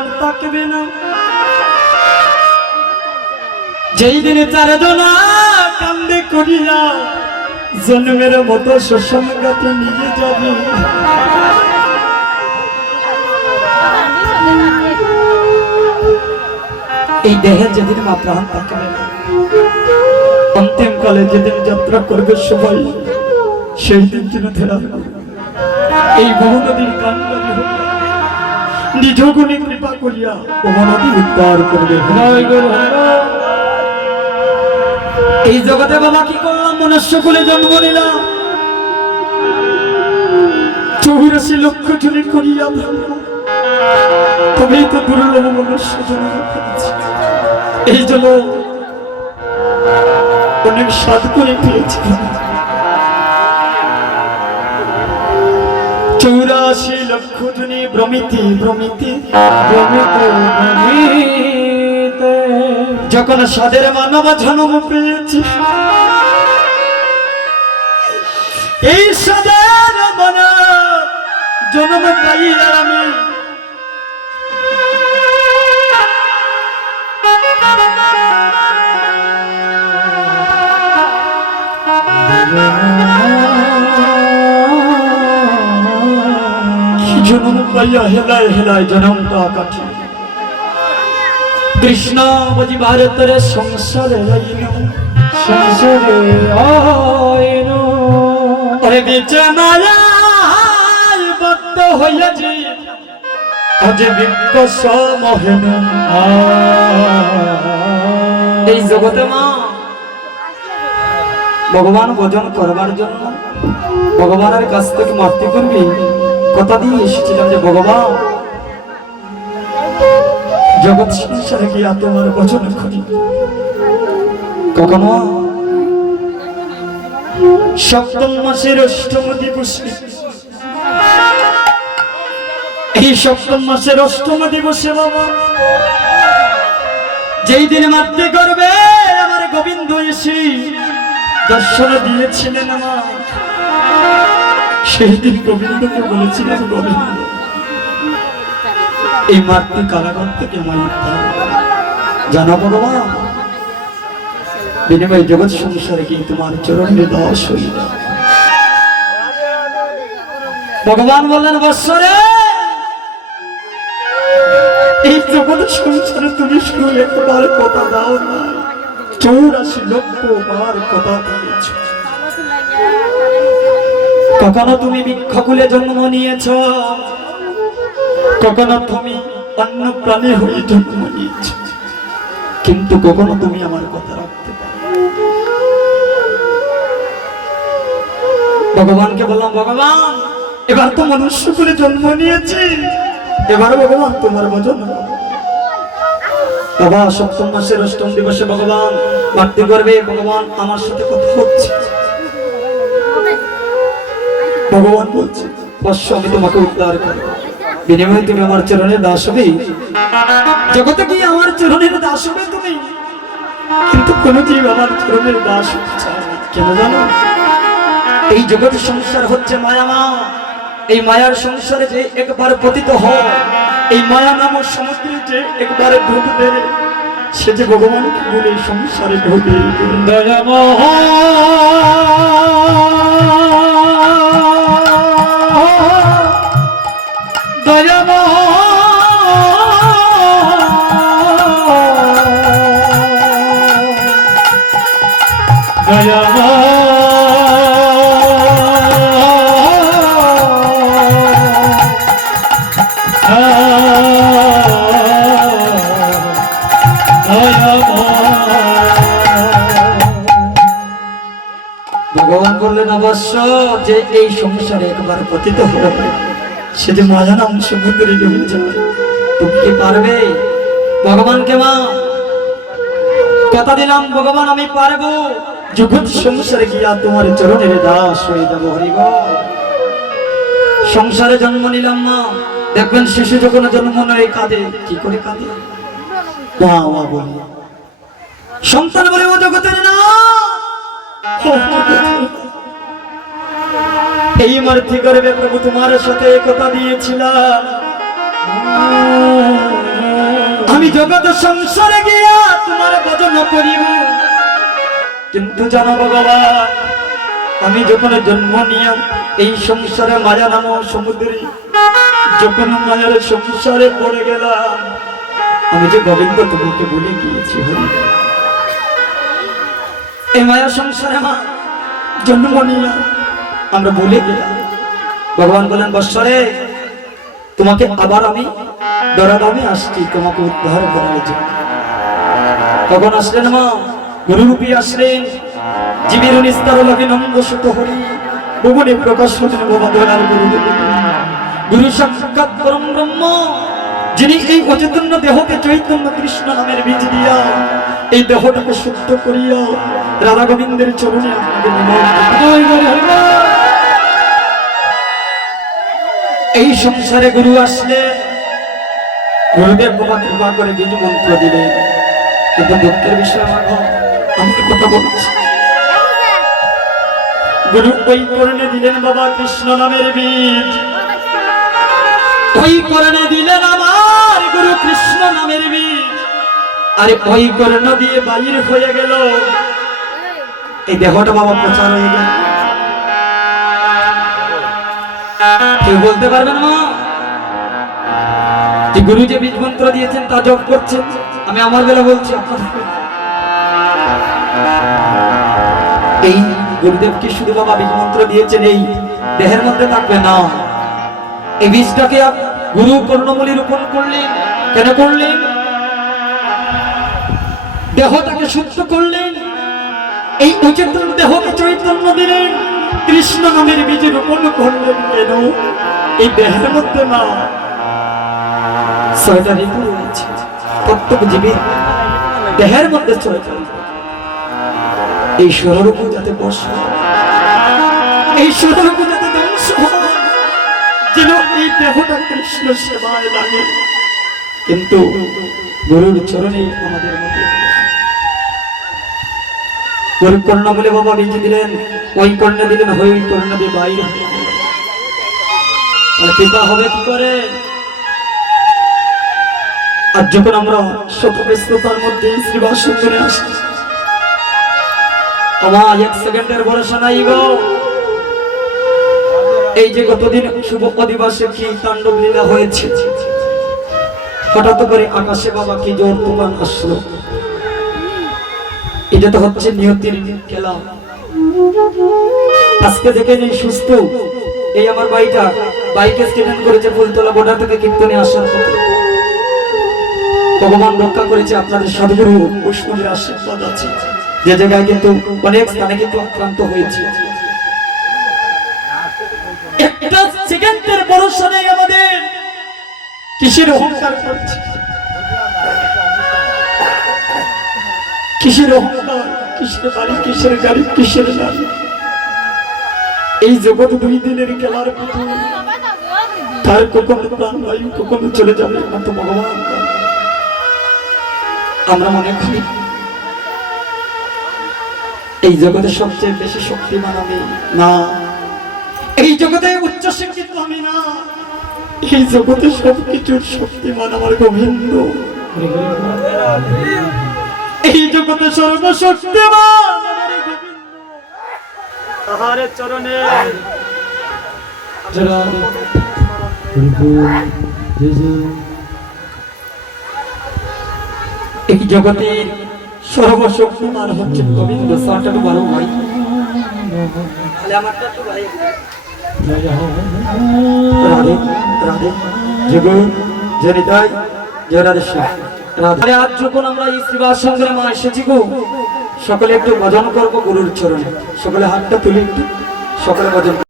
প্রাণ থাকবে না। যেই দিনে চারজনা কান্দে করিয়া জন্মের মতো শ্মশান ঘাটে নিয়ে যাবে, এই দেহে যেদিন মা প্রাণ থাকবে না, অন্তিম কালে যেদিন যাত্রা করবে সবাই, সেই দিন যেন ধরা এই বহুনদীর কান্ডারি হোক নিজ গুণে কৃপা করিয়া বহুনদী উদ্ধার করবে। এই জগতে বাবা কি করলাম? মনুষ্য কুলে জন্ম নিলাম, 84 লক্ষ জনে করিয়া তবেই তো দুর্লভ মনুষ্য জন্ম পেয়েছি। এই জন্য অনেক সাধ করে পেয়েছি। 84 লক্ষ জনে ভ্রমিতে ভ্রমিতে ভ্রমিতে ভ্রমিতে যখন সাধের মানব জন্ম পেয়েছি, এই সাধের মানব জন্ম পাই আর আমি জন্ম পাইয়া হেলায় হেলায় জন্মটা কাটি। কৃষ্ণ বুঝি ভারতের সংসারে সংসারে আইন ওরে বিছানায় বদ্ধ হইয়াছি আজ বিকশ মহেন। এই জগতে মা ভগবান ভজন করবার জন্য ভগবানের কাছ থেকে মারতে করবি কথা দিয়ে এসেছিলাম যে ভগবান জগৎ সংসারে গিয়া তোমার ভজন করি। কখনো সপ্তম মাসের অষ্টম দিবসে, এই সপ্তম মাসের অষ্টম দিবসে বাবা যেই দিনে মাতৃ গর্ভে আমার গোবিন্দ এসে দর্শন দিয়েছিলেন আমার, সেই দিন গোবিন্দকে বলেছিলেন গোবিন্দ এই মাতৃ কারাগার থেকে আমার জানা ভগবান বিনিময় জগৎ সংসারে কি তোমার চরণে দাস হইল। ভগবান বললেন বৎসরে এই জগৎ সংসারে তুমি শুধু একবার কথা দাও না, 84 লক্ষ বার কথা দিয়েছ। কখনো তুমি বৃক্ষকুলে জন্ম নিয়েছ, কখনো তুমি অন্য প্রাণী হয়ে জন্ম নিয়েছ, কিন্তু কখনো তুমি আমার কথা রাখতে পারো। ভগবানকে বললাম ভগবান এবার তো মনুষ্য কুলে জন্ম নিয়েছি, এবার ভগবান তোমার ভজন বাবা। সপ্তম মাসের অষ্টম দিবসে ভগবান মাতৃ গর্ভে ভগবান আমার সাথে কথা হচ্ছে। ভগবান বলছে বৎস আমি তোমাকে উদ্ধার করব, বিনিময়ে তুমি আমার চরণের দাস হবে, জগতে কি আমার চরণের দাস হবে তুমি, কিন্তু কোন জীব আমার চরণের দাস হতে চায় না। কেন জানো? এই জগৎ সংসার হচ্ছে মায়া মা, এই মায়ার সংসারে যে একবার পতিত হয়, এই মায়া নামক সমুদ্রে যে একবার ডুব দেয়, সে যে ভগবানকে বলে সংসারে ঢোকে। দয়াময় ভগবান বললেন অবশ্য যে এই সংসারে একবার পতিত হবে, সে যে মায়া নাম সমুদ্রে ডুবে যাবে, তুমি কি পারবে? ভগবানকে মা কথা দিলাম ভগবান আমি পারবো, জগৎ সংসারে গিয়া তোমার চরণের দাস হয়ে যাবো। হরি বল। সংসারে জন্ম নিলাম মা, দেখবেন শিশু যখন জন্ম নেয় কাঁদে, কি করে কাঁদে? মা মা বলি সন্তান বলে ও জগতের না, এই মাতৃ গর্ভে প্রভু তোমার সাথে কথা দিয়েছিলাম, আমি জগৎ সংসারে গিয়া তোমার ভজন করিব, কিন্তু জানো ভগবান, আমি যখন জন্ম নিয়া এই সংসারে মায়া নামো সমুদ্রে, যখন মায়ার সংসারে পড়ে গেলাম, আমি যে গোবিন্দ তোমাকে বলে গিয়েছি হরি, এই মায়া সংসারে মা জন্ম নিয়া আমরা ভুলে গেলাম। ভগবান বলেন বৎসরে, তোমাকে আবার আমি দরাদামে আসছি তোমাকে উদ্ধার করার জন্য। কখন আসলেন মা? গুরুরূপী আসলেন, জীবের নিস্তার লাগে নন্দ সুত হরি, ভুবনে প্রকাশ হলেন বাবা দয়াল গুরুদেব। গুরু সাক্ষাৎ পরম ব্রহ্ম, যিনি এই অচৈতন্য দেহকে চৈতন্য কৃষ্ণ নামের বীজ দিয়া এই দেহটাকে শুদ্ধ করিয়া রাধা গোবিন্দের চরণে আপনাদের এই সংসারে গুরু আসলে গুরুদেব বাবা কৃপা করে বীজ মন্ত্র দিলেন। কিন্তু দুঃখের বিষয় আমার কথা বলছি, গুরু ওই করণে দিলেন বাবা কৃষ্ণ নামের বীজ, ওই করণে দিলেন আমার গুরু কৃষ্ণ নামের বীজ, আরে ওই করণ দিয়ে বাইর হয়ে গেল এই দেহটা বাবা প্রচার হয়ে গেল। কেউ বলতে পারবেন মা যে গুরু যে বীজ মন্ত্র দিয়েছেন তা জপ করছেন? আমি আমার বেলা বলছি, এই গুরুদেব কি শুধু বাবা বীজ মন্ত্র দিয়েছেন এই দেহের মধ্যে থাকবে না, এই বীজটাকে গুরু কর্ণমূলে রোপণ করলেন। কেন করলেন? দেহটাকে শুদ্ধ করলেন, এই অচেতন দেহকে চৈতন্য দিলেন, কৃষ্ণ নামের বীজ রোপণ করলেন। কেন? এই দেহের মধ্যে মা ছয়টা ঋতু রয়েছে, প্রত্যেক জীবের দেহের মধ্যে ছয়টা ঋতু। এই ষোড়রূপ যাতে বর্ষ, এই ষোড়রূপ যাতে ধ্বংস হয়, যেন এই দেহটা কৃষ্ণ সেবায় লাগে। কিন্তু গুরুর চরণে আমাদের মধ্যে গুরু কর্ণা বলে বাবা বীজ দিলেন, ওই কর্ণা দিলেন, ওই কর্ণা দিয়ে বাইরে কৃপা হবে কি করে? আর যখন আমরা শতব্যস্ততার মধ্যে শ্রীবাস সুন্দরে আসি, আমার এক সেকেন্ডের ভরসা নাই গো। এই যে গতদিন শুভ অধিবাসে কি তাণ্ডব লীলা হয়েছে, হঠাৎ করে আকাশে বাবা কি জোর তুফান আসলো। এটা তো হচ্ছে নিয়তির খেলা। আজকে দেখে নেই সুস্থ এই আমার ভাইটা বাইক অ্যাক্সিডেন্ট করেছে ফুলতলা বর্ডার থেকে কীর্তনে আসার পথে। ভগবান রক্ষা করেছে, আপনাদের সাধুগুরু বৈষ্ণবের আশীর্বাদ আছে। যে জায়গায় কিন্তু অনেক স্থানে কিন্তু আক্রান্ত হয়েছে। একটা সেকেন্ডের ভরসা নেই আমাদের, কিসের অহংকার করছে, কিসের অহংকার, কিসের বাড়ি, কিসের গাড়ি, কিসের নারী। এই জগৎ দুই দিনের খেলার পুতুল, তার কখনো প্রাণ বায়ু কখনো চলে যাবে কিন্তু ভগবান। আমরা মনে করি এই জগতে সবচেয়ে বেশি শক্তিমান আমি, না। এই জগতে উচ্চ শিক্ষিত আমি, না। এই জগতে সবকিছুর শক্তিমান আমার গোবিন্দ। এই জগতে সর্বশক্তিমান আমার গোবিন্দ, তাহার চরণে এই জগতের সর্বশক্তিমান হচ্ছে গোবিন্দ। সাটা তো বারো ভাই, তাহলে আমারটা তো ভাই রাধে রাধে জগৎ জনিতাই জয় রাধেশ্যাম রাধে। আজ যখন আমরা এই শ্রীবাস সংগ্রামে মা এসেছি গো, সকলে একটু ভজন করবো গুরুর চরণে। সকলে হাতটা তুলি, একটু সকলে ভজন।